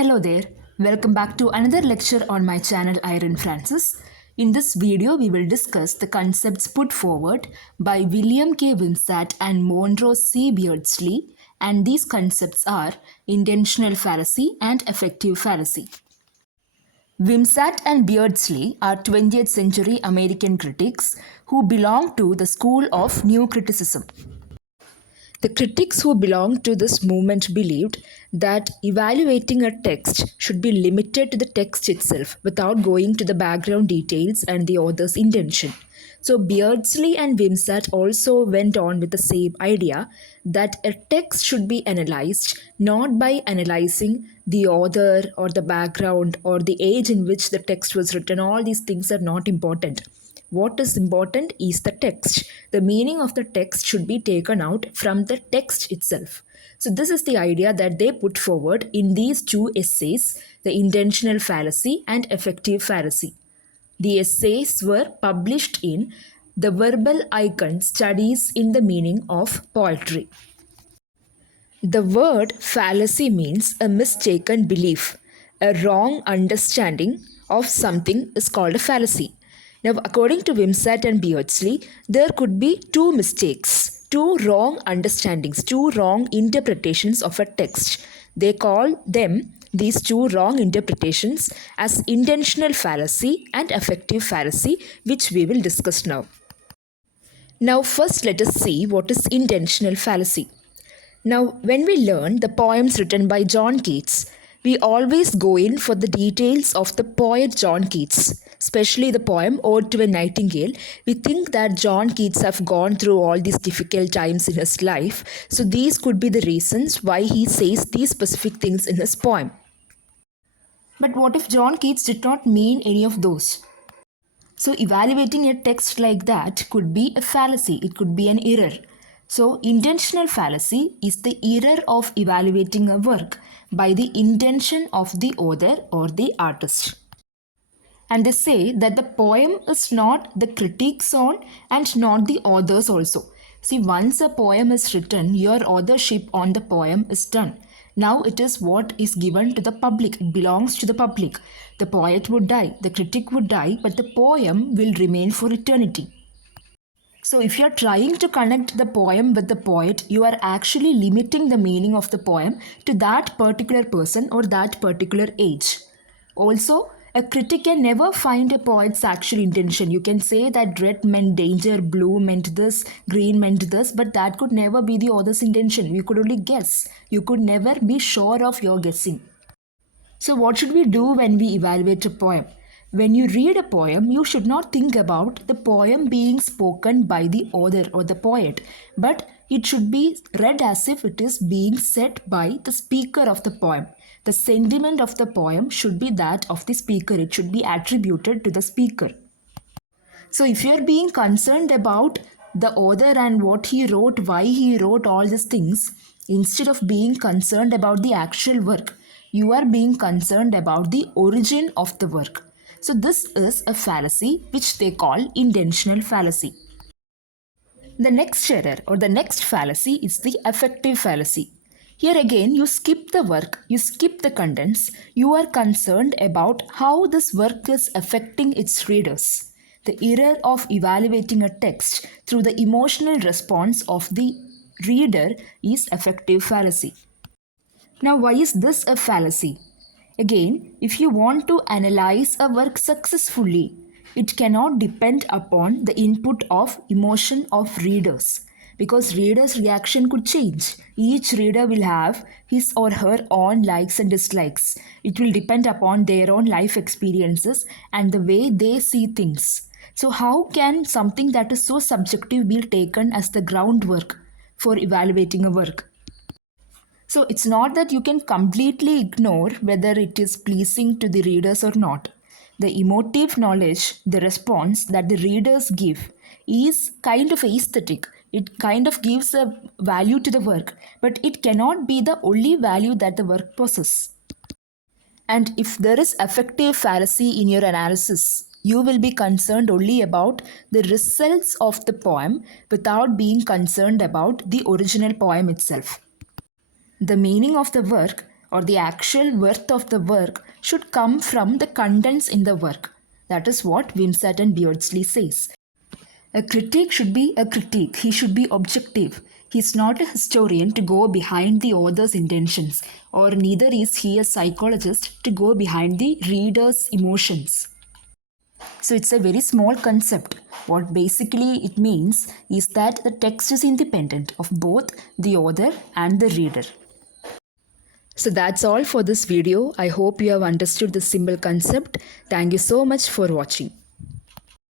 Hello there, welcome back to another lecture on my channel IRENE FRANCIS. In this video, we will discuss the concepts put forward by William K. Wimsatt and Monroe C. Beardsley, and these concepts are intentional fallacy and affective fallacy. Wimsatt and Beardsley are 20th century American critics who belong to the school of New Criticism. The critics who belonged to this movement believed that evaluating a text should be limited to the text itself without going to the background details and the author's intention. So Beardsley and Wimsatt also went on with the same idea that a text should be analyzed not by analyzing the author or the background or the age in which the text was written. All these things are not important. What is important is the text. The meaning of the text should be taken out from the text itself. So this is the idea that they put forward in these two essays, the intentional fallacy and affective fallacy. The essays were published in The Verbal Icon Studies in the Meaning of Poetry. The word fallacy means a mistaken belief. A wrong understanding of something is called a fallacy. Now, according to Wimsatt and Beardsley, there could be two mistakes, two wrong understandings, two wrong interpretations of a text. They call them, these two wrong interpretations, as intentional fallacy and affective fallacy, which we will discuss now. Now, first let us see what is intentional fallacy. Now, when we learn the poems written by John Keats, we always go in for the details of the poet John Keats, especially the poem Ode to a Nightingale. We think that John Keats have gone through all these difficult times in his life, so these could be the reasons why he says these specific things in his poem. But what if John Keats did not mean any of those? So evaluating a text like that could be a fallacy, it could be an error. So intentional fallacy is the error of evaluating a work by the intention of the author or the artist. And they say that the poem is not the critique's own and not the author's also. See, once a poem is written, your authorship on the poem is done. Now it is what is given to the public. It belongs to the public. The poet would die, the critic would die, but the poem will remain for eternity. So if you are trying to connect the poem with the poet, you are actually limiting the meaning of the poem to that particular person or that particular age. Also, a critic can never find a poet's actual intention. You can say that red meant danger, blue meant this, green meant this, but that could never be the author's intention. You could only guess. You could never be sure of your guessing. So what should we do when we evaluate a poem? When you read a poem, you should not think about the poem being spoken by the author or the poet, but it should be read as if it is being said by the speaker of the poem. The sentiment of the poem should be that of the speaker. It should be attributed to the speaker. So if you are being concerned about the author and what he wrote, why he wrote all these things, instead of being concerned about the actual work, you are being concerned about the origin of the work. So this is a fallacy which they call intentional fallacy. The next error or the next fallacy is the affective fallacy. Here again, you skip the work, you skip the contents, you are concerned about how this work is affecting its readers. The error of evaluating a text through the emotional response of the reader is affective fallacy. Now, why is this a fallacy? Again, if you want to analyze a work successfully, it cannot depend upon the input of emotion of readers, because readers' reaction could change. Each reader will have his or her own likes and dislikes. It will depend upon their own life experiences and the way they see things. So how can something that is so subjective be taken as the groundwork for evaluating a work? So it's not that you can completely ignore whether it is pleasing to the readers or not. The emotive knowledge, the response that the readers give is kind of aesthetic. It kind of gives a value to the work, but it cannot be the only value that the work possesses. And if there is affective fallacy in your analysis, you will be concerned only about the results of the poem without being concerned about the original poem itself. The meaning of the work or the actual worth of the work should come from the contents in the work. That is what Wimsatt and Beardsley says. A critic should be a critic. He should be objective. He's not a historian to go behind the author's intentions, or neither is he a psychologist to go behind the reader's emotions. So it's a very small concept. What basically it means is that the text is independent of both the author and the reader. So that's all for this video. I hope you have understood this simple concept. Thank you so much for watching.